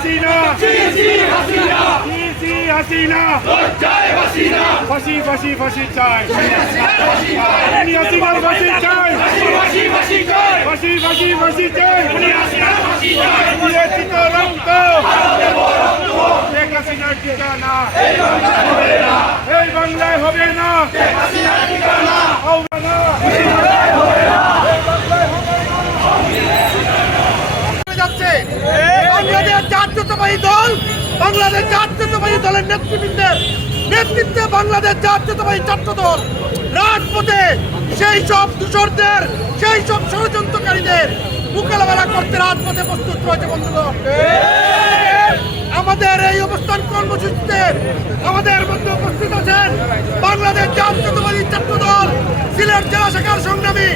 হাসিনা হাসিনা ফাঁসি ফাঁসি ফাঁসি চাই হাসিনার ফাঁসি চাই ফাঁসি ফাঁসি ফাঁসি চাই দিয়েছি তো রক্ত শেখ হাসিনার ঠিকানা এই বাংলায় হবে না যাচ্ছে বাংলাদেশ জাতীয়তাবাদী দল বাংলাদেশ জাতীয়তাবাদী দলের নেতৃত্বে বাংলাদেশ জাতীয়তাবাদী ছাত্র দল রাজপথে সেই সব দূষরদের সেই সব ষড়যন্ত্রকারীদের মোকাবেলা করতে রাজপথে প্রস্তুত রয়েছে বন্ধুগণ। আমাদের এই অবস্থান কর্মসূচিতে আমাদের মধ্যে উপস্থিত আছেন বাংলাদেশ জাতীয়তাবাদী ছাত্র দল সিলেট জেলা শাখার সংগ্রামী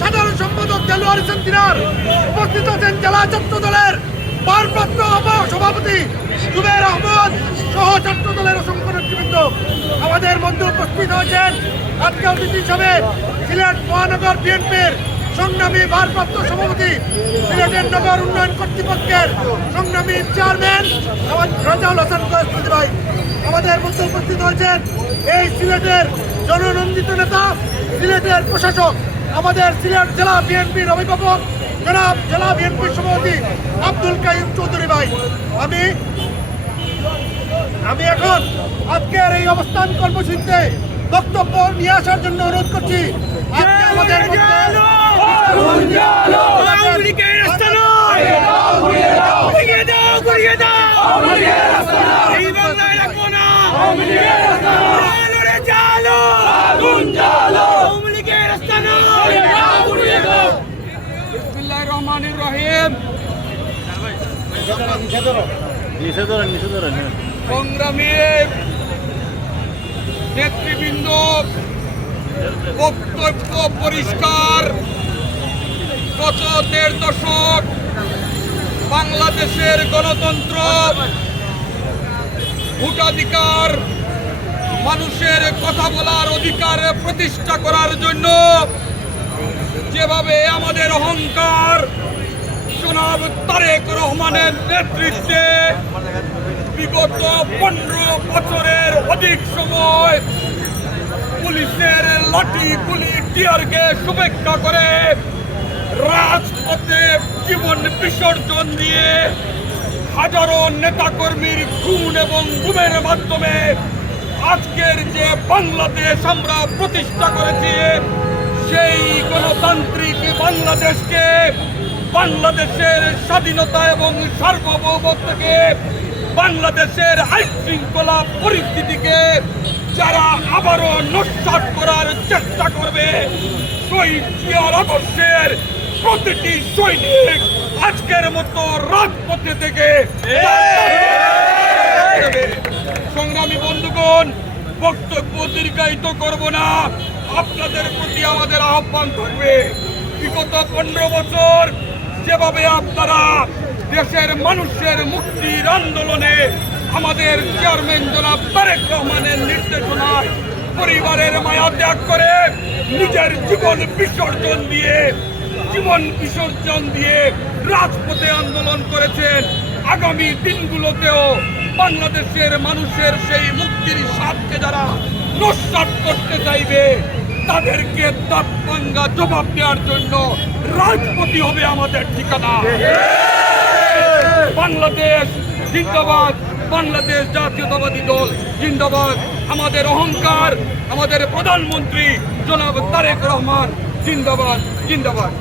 সাধারণ সম্পাদক দেলোয়ার হোসেন দিনার, উপস্থিত আছেন জেলা ছাত্র দলের ভারপ্রাপ্ত সভাপতি জুবের আহমদ সহ ছাত্র দলের অসংখ্য নেতৃবৃন্দ। আমাদের মধ্যে উপস্থিত হয়েছেন আজকে অতিথি হিসাবে সিলেট মহানগর বিএনপির সংগ্রামী ভারপ্রাপ্ত সভাপতি, সিলেটের নগর উন্নয়ন কর্তৃপক্ষের সংগ্রামী চেয়ারম্যান রাজাউল হাসান কয়েকপতি ভাই। আমাদের মধ্যে উপস্থিত হয়েছেন এই সিলেটের জননন্দিত নেতা, সিলেটের প্রশাসক, আমাদের সিলেট জেলা বিএনপির অভিভাবক জনাব জেলা বিএনপির সভাপতি আব্দুল কাইম চৌধুরী ভাই। আমি এখন আজকের এই অবস্থান কর্মসূচিতে বক্তব্য নিয়ে আসার জন্য অনুরোধ করছি। আজকে আমাদের সংগ্রামী নেতৃবৃন্দ, বক্তব্য পরিষ্কার। গত ১.৫ দশক বাংলাদেশের গণতন্ত্র, ভোটাধিকার, মানুষের কথা বলার অধিকার প্রতিষ্ঠা করার জন্য যেভাবে আমাদের অহংকার জনাব তারেক রহমানের নেতৃত্বে বিগত ১৫ বছরের অধিক সময় পুলিশের লাঠি গুলি টিয়ার গ্যাস উপেক্ষা করে রাজপথে জীবন বিসর্জন দিয়ে হাজারো নেতাকর্মীর খুন এবং গুমের মাধ্যমে আজকের যে বাংলাদেশ আমরা প্রতিষ্ঠা করেছি, সেই গণতান্ত্রিক বাংলাদেশকে, বাংলাদেশের স্বাধীনতা এবং সার্বভৌমত্বকে, বাংলাদেশের আইন শৃঙ্খলা পরিস্থিতিকে যারা আবারও নস্যাৎ করার চেষ্টা করবে, শহীদ জিয়ার আদর্শের প্রতিটি সৈনিক আজকের মতো রাজপথে থেকে। সংগ্রামী বন্ধুগণ, বক্তব্য দীর্ঘায়িত করব না। আপনাদের প্রতি আমাদের আহ্বান থাকবে, বিগত 15 বছর যেভাবে আপনারা দেশের মানুষের মুক্তির আন্দোলনে আমাদের চেয়ারম্যান জনাব তারেক রহমানের নির্দেশনায় পরিবারের মায়া ত্যাগ করে নিজের জীবন বিসর্জন দিয়ে রাজপথে আন্দোলন করেছেন, আগামী দিনগুলোতেও বাংলাদেশের মানুষের সেই মুক্তির স্বাদকে যারা নস্যাৎ করতে চাইবে তাদেরকে দাঁতভাঙ্গা জবাব দেওয়ার জন্য রাজপথই হবে আমাদের ঠিকানা। বাংলাদেশ জিন্দাবাদ, বাংলাদেশ জাতীয়তাবাদী দল জিন্দাবাদ। আমাদের অহংকার, আমাদের প্রধানমন্ত্রী জনাব তারেক রহমান জিন্দাবাদ, জিন্দাবাদ।